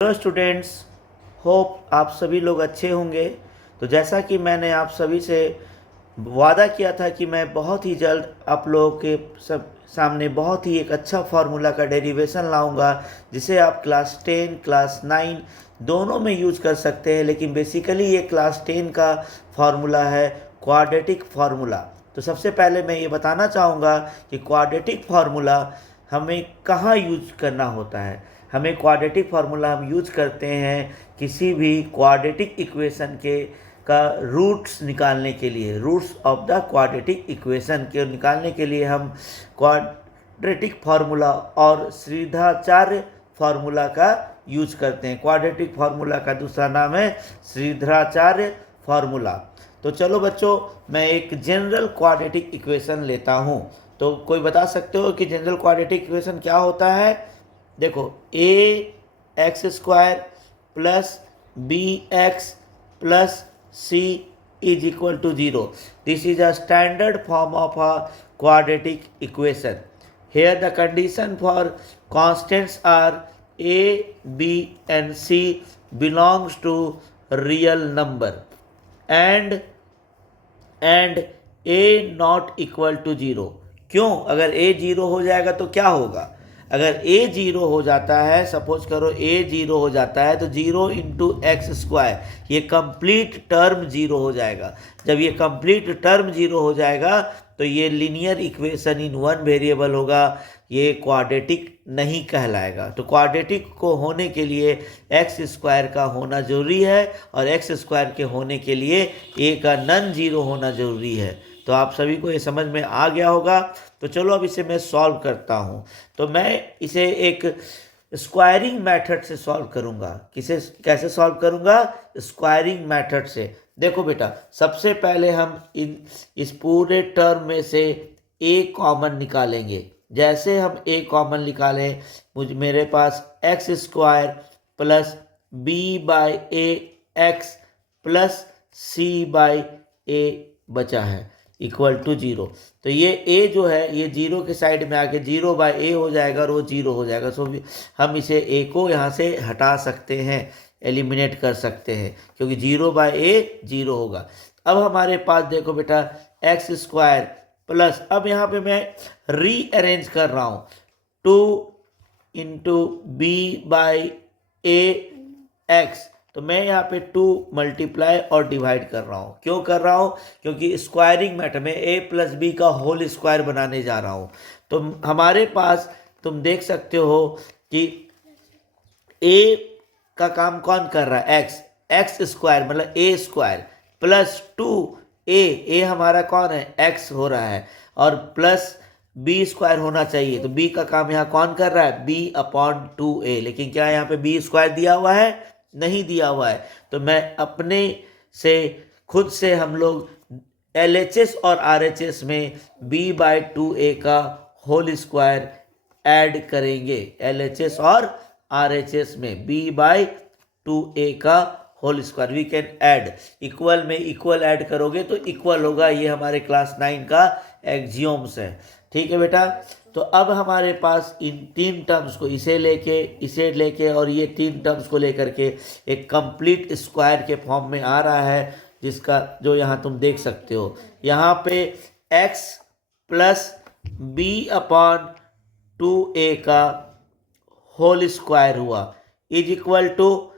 Hello students, hope आप सभी लोग अच्छे होंगे। तो जैसा कि मैंने आप सभी से वादा किया था कि मैं बहुत ही जल्द आप लोगों के सब सामने बहुत ही एक अच्छा फार्मूला का डेरिवेशन लाऊंगा, जिसे आप क्लास 10 क्लास 9 दोनों में यूज कर सकते हैं। लेकिन बेसिकली ये क्लास 10 का फार्मूला है क्वाड्रेटिक फार्मूला। तो सबसे पहले मैं ये बताना चाहूँगा कि क्वाड्रेटिक फार्मूला हमें कहाँ यूज करना होता है। हमें क्वाड्रेटिक फार्मूला हम यूज करते हैं किसी भी क्वाड्रेटिक इक्वेशन के का रूट्स निकालने के लिए। Roots of the quadratic equation के निकालने के लिए हम क्वाड्रेटिक फार्मूला और श्रीधराचार्य फार्मूला का यूज करते हैं। क्वाड्रेटिक फार्मूला का दूसरा नाम है श्रीधराचार्य फार्मूला। तो चलो बच्चों, मैं एक जनरल क्वाड्रेटिक इक्वेशन लेता हूँ। तो कोई बता सकते हो कि जनरल क्वाड्रेटिक इक्वेशन क्या होता है? देखो, A X square plus B X plus C is equal to zero. This is a standard form of a quadratic equation. Here the condition for constants are a, b and c belongs to real number and a not equal to zero. क्यों? अगर a zero हो जाएगा तो क्या होगा? अगर a zero हो जाता है, सपोज करो a जीरो हो जाता है, तो जीरो इंटू एक्स स्क्वायर, ये कंप्लीट टर्म जीरो हो जाएगा। जब ये कंप्लीट टर्म जीरो हो जाएगा तो ये linear equation in one variable होगा, ये क्वाड्रेटिक नहीं कहलाएगा। तो क्वाड्रेटिक को होने के लिए एक्स स्क्वायर का होना जरूरी है, और एक्स स्क्वायर के होने के लिए ए का नन जीरो होना जरूरी है। तो आप सभी को ये समझ में आ गया होगा। तो चलो अब इसे मैं सॉल्व करता हूँ। तो मैं इसे एक स्क्वायरिंग मेथड से सॉल्व करूँगा। कैसे सॉल्व करूँगा? स्क्वायरिंग मेथड से। देखो बेटा, सबसे पहले हम इस पूरे टर्म में से ए कॉमन निकालेंगे। जैसे हम ए कॉमन निकालें, मेरे पास X square plus B by A X plus C by A बचा है इक्वल टू जीरो। तो ये ए जो है ये जीरो के साइड में आके जीरो बाई ए हो जाएगा और वो जीरो हो जाएगा। सो हम इसे ए को यहाँ से हटा सकते हैं, एलिमिनेट कर सकते हैं, क्योंकि जीरो बाई ए जीरो होगा। अब हमारे पास देखो बेटा, एक्स स्क्वायर प्लस, अब यहाँ पे मैं रीअरेंज कर रहा हूँ, two into B by A X. तो मैं यहाँ पे टू मल्टीप्लाई और डिवाइड कर रहा हूँ। क्यों कर रहा हूँ? क्योंकि स्क्वायरिंग मेथड में ए प्लस बी का होल स्क्वायर बनाने जा रहा हूँ। तो हमारे पास तुम देख सकते हो कि ए का काम कौन कर रहा है? एक्स। एक्स स्क्वायर मतलब ए स्क्वायर प्लस टू ए हमारा कौन है? एक्स हो रहा है, और प्लस बी स्क्वायर होना चाहिए। तो बी का काम यहाँ कौन कर रहा है? बी अपॉन टू ए। लेकिन क्या यहाँ पे बी स्क्वायर दिया हुआ है? नहीं दिया हुआ है। तो मैं अपने से खुद से हम लोग LHS और RHS में b बाई टू ए का होल स्क्वायर ऐड करेंगे। LHS और RHS में b बाई टू ए का whole square we can add. Equal में इक्वल ऐड करोगे तो इक्वल होगा। ये हमारे क्लास 9 का एक्जियोम्स है। ठीक है बेटा। तो अब हमारे पास इन तीन टर्म्स को, इसे लेके और ये तीन टर्म्स को लेकर के एक कंप्लीट स्क्वायर के फॉर्म में आ रहा है, जिसका जो यहाँ तुम देख सकते हो। यहाँ पे x plus B upon two A का होल स्क्वायर हुआ is equal to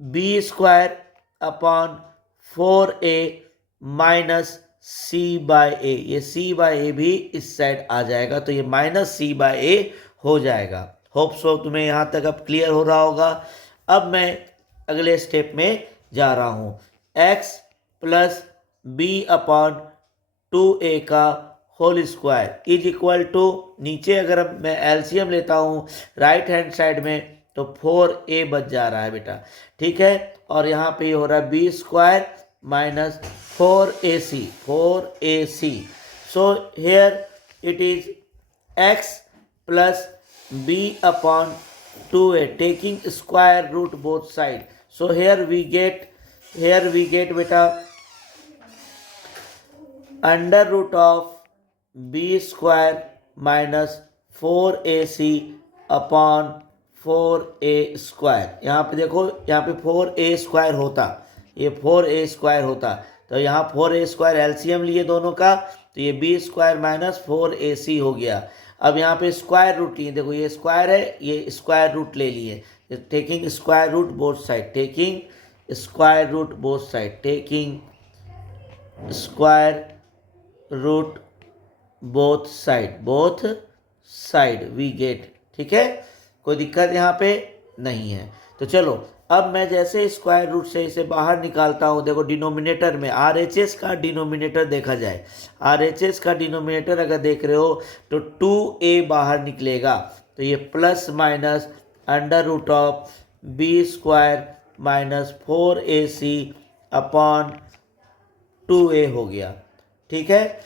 B square upon 4a minus C by A. ये सी बाई ए भी इस साइड आ जाएगा, तो ये माइनस सी बाई ए हो जाएगा। होप सो तुम्हें यहाँ तक अब क्लियर हो रहा होगा। अब मैं अगले स्टेप में जा रहा हूँ। x plus B upon two A का whole square is equal to, नीचे अगर मैं एलसीएम लेता हूँ राइट हैंड साइड में, तो 4a बच जा रहा है बेटा। ठीक है। और यहाँ पे हो रहा है B square minus 4ac। So here it is x plus b upon 2a taking square root both side. So here we get बेटा under root of b square minus 4ac upon 4a²। यहाँ पे देखो, यहाँ पे 4a² होता, ये 4a² होता, तो यहाँ 4a² एलसीएम लिए दोनों का, तो ये b² माइनस 4ac हो गया। अब यहाँ पे स्क्वायर रूट लिए, देखो ये स्क्वायर है, ये स्क्वायर रूट ले लिए, taking square root both side, taking square root both side, taking square root both side we get. ठीक है, कोई दिक्कत यहाँ पे नहीं है। तो चलो, अब मैं जैसे स्क्वायर रूट से इसे बाहर निकालता हूँ, देखो डिनोमिनेटर में RHS का डिनोमिनेटर देखा जाए, RHS का डिनोमिनेटर अगर देख रहे हो तो 2a बाहर निकलेगा, तो ये plus minus under root of b² minus 4ac upon 2a हो गया। ठीक है,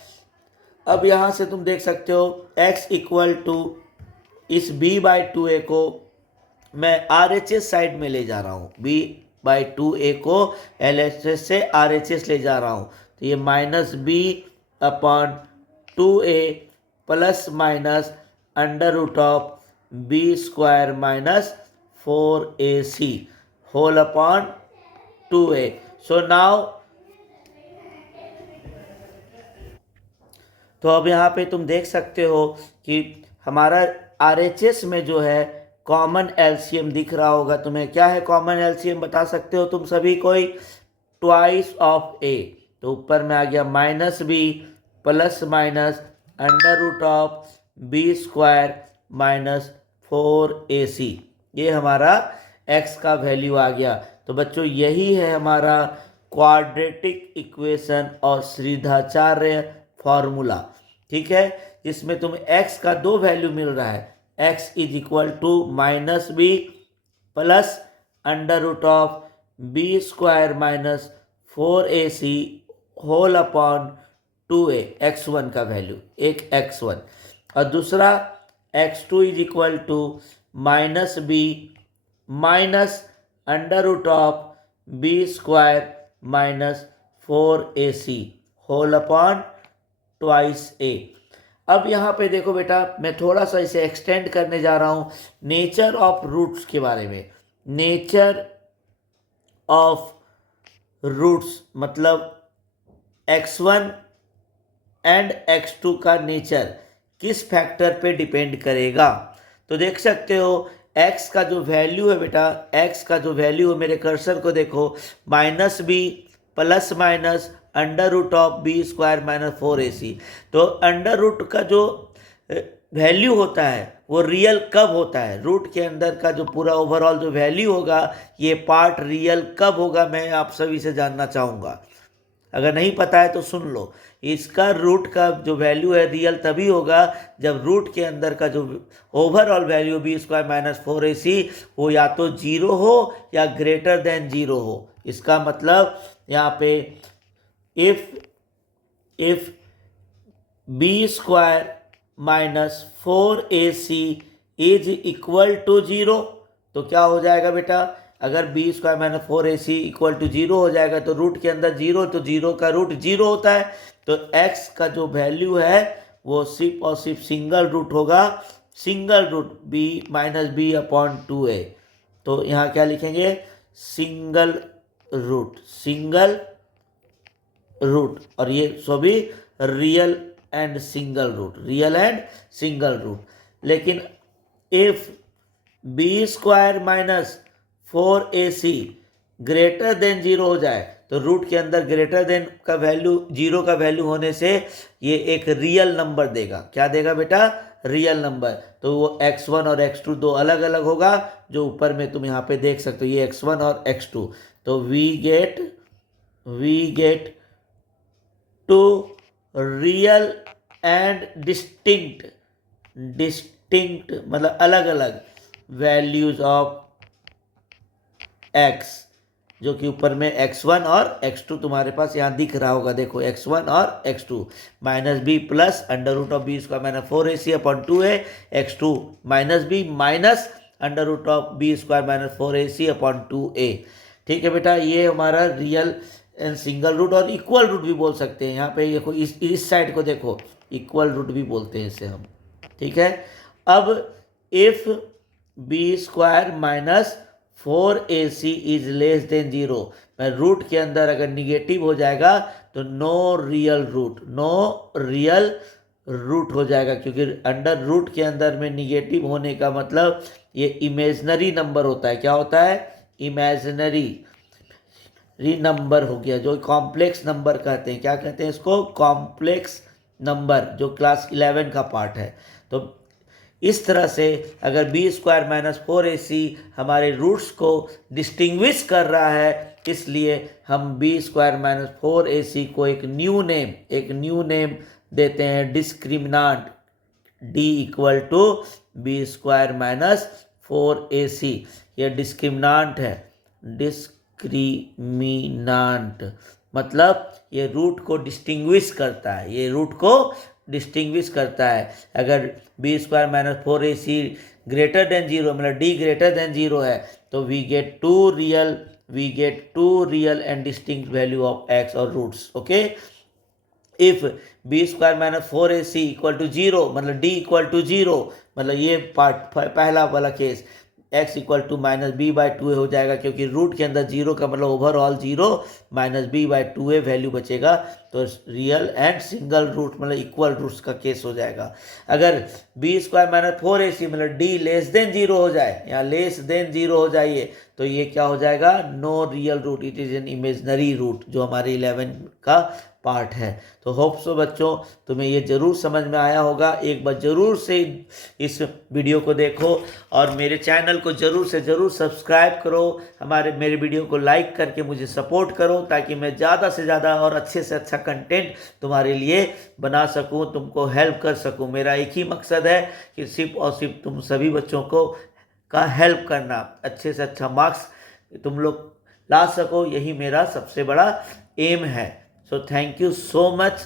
अब यहाँ से तुम देख सकते हो x इक्वल टू इस b/2a को मैं RHS साइड में ले जा रहा हूँ, b/2a को LHS से RHS ले जा रहा हूँ, तो ये minus b upon 2a plus minus under root of b² minus 4ac whole upon 2a। So now, तो अब यहाँ पे तुम देख सकते हो कि हमारा RHS में जो है कॉमन एलसीएम दिख रहा होगा तुम्हें। क्या है कॉमन एलसीएम, बता सकते हो तुम सभी कोई? ट्वाइस ऑफ a, तो ऊपर में आ गया minus b plus minus under root of b² minus 4ac, ये हमारा x का वैल्यू आ गया। तो बच्चों यही है हमारा क्वाड्रेटिक इक्वेशन और श्रीधाचार्य फॉर्मूला। ठीक है, जिसमें तुम्हें x का दो वैल्यू मिल रहा है, x is equal to minus b plus under root of b² minus 4ac whole upon 2a, x1 का वैल्यू, एक x1, और दूसरा x2 is equal to minus b minus under root of b² minus 4ac whole upon twice a। अब यहाँ पे देखो बेटा, मैं थोड़ा सा इसे एक्सटेंड करने जा रहा हूँ नेचर ऑफ रूट्स के बारे में। नेचर ऑफ रूट्स मतलब x1 एंड x2 का नेचर किस फैक्टर पे डिपेंड करेगा। तो देख सकते हो x का जो वैल्यू है बेटा, x का जो वैल्यू है, मेरे कर्सर को देखो, minus b plus minus under root of b² minus 4ac। तो अंडर रूट का जो वैल्यू होता है वो रियल कब होता है, रूट के अंदर का जो पूरा ओवरऑल जो वैल्यू होगा, ये पार्ट रियल कब होगा, मैं आप सभी से जानना चाहूँगा। अगर नहीं पता है तो सुन लो, इसका रूट का जो वैल्यू है रियल तभी होगा जब रूट के अंदर का जो overall value b² minus 4ac वो या तो 0 हो या ग्रेटर देन 0 हो। इसका मतलब यहाँ पे if b² minus 4ac is equal to 0, तो क्या हो जाएगा बेटा, अगर b² minus 4ac equal to 0 हो जाएगा तो रूट के अंदर 0, तो 0 का रूट 0 होता है, तो x का जो वैल्यू है वो सिर्फ और सिर्फ सिंगल रूट होगा, single root b minus b upon 2a। तो यहाँ क्या लिखेंगे, सिंगल रूट, और ये सभी रियल एंड सिंगल रूट, लेकिन if b² minus 4ac greater than 0 हो जाए, तो रूट के अंदर ग्रेटर देन का वैल्यू 0 का वैल्यू होने से ये एक रियल नंबर देगा। क्या देगा बेटा, रियल नंबर। तो वो x1 और x2 दो अलग अलग होगा, जो ऊपर में तुम यहाँ पे देख सकते हो, ये x1 और x2। तो we get two real and distinct मतलब अलग अलग वैल्यूज ऑफ x, जो कि ऊपर में x1 और x2 तुम्हारे पास यहाँ दिख रहा होगा। देखो x1 और x2, minus b plus under root of b² minus 4ac upon 2a, x2 minus b minus under root of b² minus 4ac upon 2a। ठीक है बेटा, ये हमारा रियल एंड सिंगल रूट और इक्वल रूट भी बोल सकते हैं। यहाँ पे देखो इस साइड को देखो, इक्वल रूट भी बोलते हैं इसे हम। ठीक है, अब if B square minus 4ac is less than 0। मैं रूट के अंदर अगर निगेटिव हो जाएगा तो नो रियल रूट हो जाएगा, क्योंकि अंडर रूट के अंदर में निगेटिव होने का मतलब ये इमेजनरी नंबर होता है। क्या होता है? इमेजनरी नंबर हो गया, जो कॉम्प्लेक्स नंबर कहते हैं। क्या कहते हैं इसको? कॉम्प्लेक्स नंबर, जो क्लास 11 का पार्ट है। तो इस तरह से अगर बी स्क्वायर माइनस 4ac हमारे रूट्स को डिस्टिंग्विश कर रहा है, इसलिए हम बी स्क्वायर माइनस 4ac को एक न्यू नेम देते हैं, discriminant d equal to B square minus 4ac। ये डिस्क्रिमिनांट है, डिस्क्रिमिनांट मतलब ये रूट को डिस्टिंग्विश करता है। अगर B square minus 4ac greater than 0 मतलब d ग्रेटर देन 0 है, तो we get two real and distinct value of x और roots. Okay, if B square minus 4ac equal to 0 मतलब d इक्वल टू 0, मतलब ये पार्ट पहला वाला case, x equal to minus B by 2a हो जाएगा, क्योंकि रूट के अंदर 0 का मतलब overall 0 minus B by 2a value बचेगा, तो रियल एंड सिंगल रूट मतलब इक्वल रूट्स का केस हो जाएगा। अगर बी स्क्वायर माइनस 4ac मतलब d लेस देन 0 हो जाए, या लेस देन 0 हो जाइए, तो ये क्या हो जाएगा? No real root, it is an imaginary root, जो हमारे 11 का पार्ट है। तो होप सो बच्चों तुम्हें ये ज़रूर समझ में आया होगा। एक बार ज़रूर से इस वीडियो को देखो और मेरे चैनल को ज़रूर से ज़रूर सब्सक्राइब करो, मेरे वीडियो को लाइक करके मुझे सपोर्ट करो, ताकि मैं ज़्यादा से ज़्यादा और अच्छे से अच्छा कंटेंट तुम्हारे लिए बना सकूं, तुमको हेल्प कर सकूं। मेरा एक ही मकसद है कि सिर्फ और सिर्फ तुम सभी बच्चों का हेल्प करना, अच्छे से अच्छा मार्क्स तुम लोग ला सको, यही मेरा सबसे बड़ा एम है। So thank you so much.